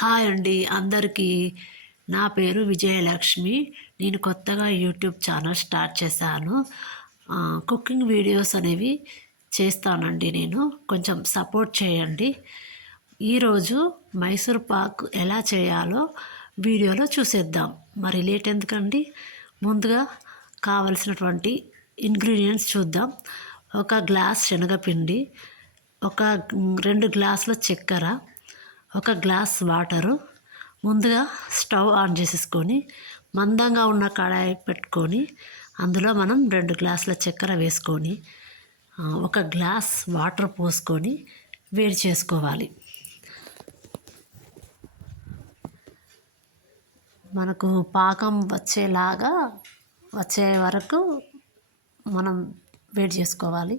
Hi అండి. అందరికీ నా పేరు విజయలక్ష్మి. నేను కొత్తగా యూట్యూబ్ ఛానల్ స్టార్ట్ చేశాను. కుకింగ్ వీడియోస్ అనేవి చేస్తానండి నేను. కొంచెం సపోర్ట్ చేయండి. ఈరోజు మైసూర్ పాక్ ఎలా చేయాలో వీడియోలో చూసేద్దాం. మరి లేట్ ఎందుకండి? ముందుగా కావలసినటువంటి ఇంగ్రీడియంట్స్ చూద్దాం. ఒక గ్లాస్ శనగపిండి ఒక రెండు గ్లాసుల చక్కెర ఒక గ్లాస్ వాటరు ముందుగా స్టవ్ ఆన్ చేసేసుకొని మందంగా ఉన్న కడాయి పెట్టుకొని అందులో మనం రెండు గ్లాసుల చక్కెర వేసుకొని ఒక గ్లాస్ వాటర్ పోసుకొని వేడి చేసుకోవాలి. మనకు పాకం వచ్చేలాగా వచ్చే వరకు మనం వేడి చేసుకోవాలి.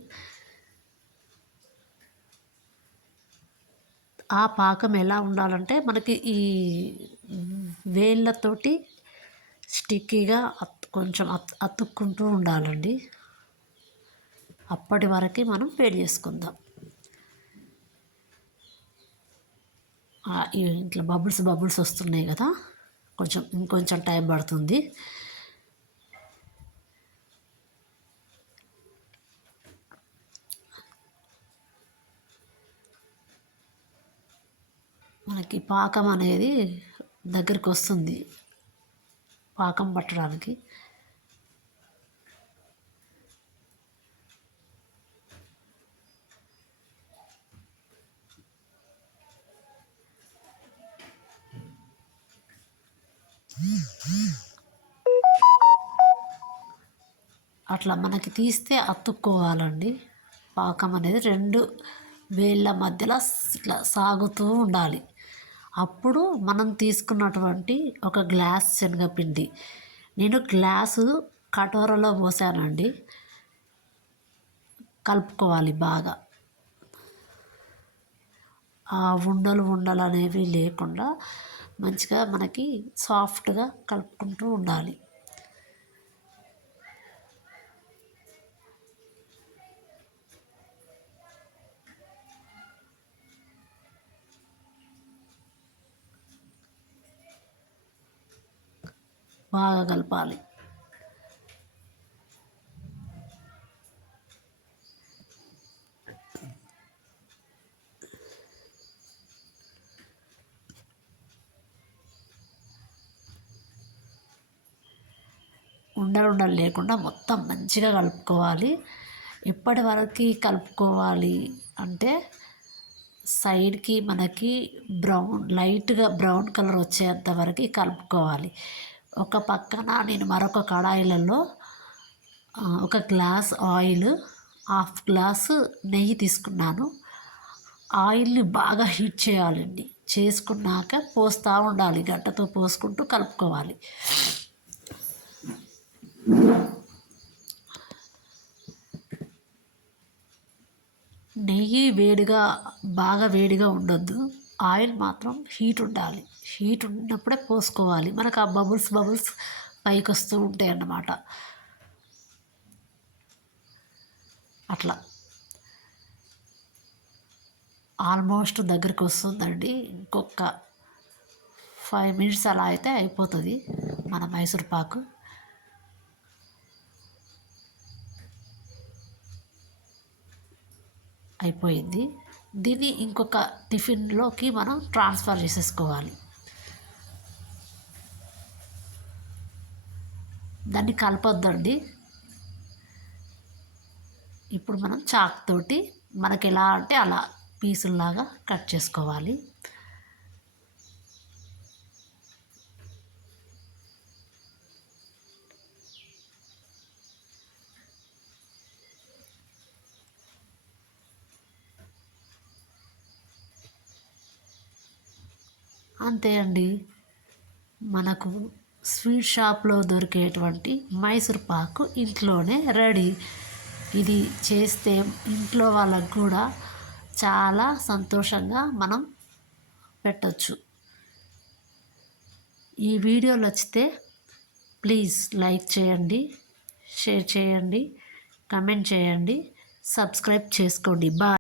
ఆ పాకం ఎలా ఉండాలంటే మనకి ఈ వేళ్ళతోటి స్టిక్కీగా కొంచెం అతుక్కుంటూ ఉండాలండి. అప్పటి వరకు మనం వేడి చేసుకుందాం. ఇంట్లో బబుల్స్ బబుల్స్ వస్తున్నాయి కదా. కొంచెం ఇంకొంచెం టైం పడుతుంది. మనకి పాకం అనేది దగ్గరికి వస్తుంది. పాకం పట్టడానికి. అట్లా మనకి తీస్తే అతుక్కోవాలండి. పాకం అనేది రెండు వేళ్ళ మధ్యలో ఇట్లా సాగుతూ ఉండాలి. అప్పుడు మనం తీసుకున్నటువంటి ఒక గ్లాస్ శనగపిండి. నేను గ్లాసు కటోరలో పోసానండి. కలుపుకోవాలి బాగా. ఆ ఉండలు ఉండలు అనేవి లేకుండా మంచిగా మనకి సాఫ్ట్గా కలుపుకుంటూ ఉండాలి. బాగా కలపాలి. ఉండలు ఉండలు లేకుండా మొత్తం మంచిగా కలుపుకోవాలి. ఎప్పటి వరకు కలుపుకోవాలి అంటే సైడ్కి మనకి బ్రౌన్ లైట్గా బ్రౌన్ కలర్ వచ్చేంత వరకు కలుపుకోవాలి. ఒక పక్కన నేను మరొక కడాయిలలో ఒక గ్లాస్ ఆయిల్ హాఫ్ గ్లాసు నెయ్యి తీసుకున్నాను. ఆయిల్ని బాగా హీట్ చేయాలండి. చేసుకున్నాక పోస్తూ ఉండాలి. గంటతో పోసుకుంటూ కలుపుకోవాలి. నెయ్యి వేడిగా బాగా వేడిగా ఉండొద్దు. ఆయిల్ మాత్రం హీట్ ఉండాలి. హీట్ ఉన్నప్పుడే పోసుకోవాలి. మనకు ఆ బబుల్స్ బబుల్స్ పైకి వస్తూ ఉంటాయి అన్నమాట. అట్లా. ఆల్మోస్ట్ దగ్గరికి వస్తుందండి. ఇంకొక ఫైవ్ మినిట్స్ అలా అయితే అయిపోతుంది మన మైసూర్ పాకు. అయిపోయింది. దీన్ని ఇంకొక టిఫిన్లోకి మనం ట్రాన్స్ఫర్ చేసేసుకోవాలి. దాన్ని కలపొద్దండి. ఇప్పుడు మనం చాక్ తోటి మనకి ఎలా అంటే అలా పీసుల్లాగా కట్ చేసుకోవాలి. అంతే అండి. మనకు స్వీట్ షాప్లో దొరికేటువంటి మైసూర్ పాకు ఇంట్లోనే రెడీ. ఇది చేస్తే ఇంట్లో వాళ్ళకు కూడా చాలా సంతోషంగా మనం పెట్టచ్చు. ఈ వీడియోలు వచ్చితే ప్లీజ్ లైక్ చేయండి షేర్ చేయండి కమెంట్ చేయండి సబ్స్క్రైబ్ చేసుకోండి. బాయ్.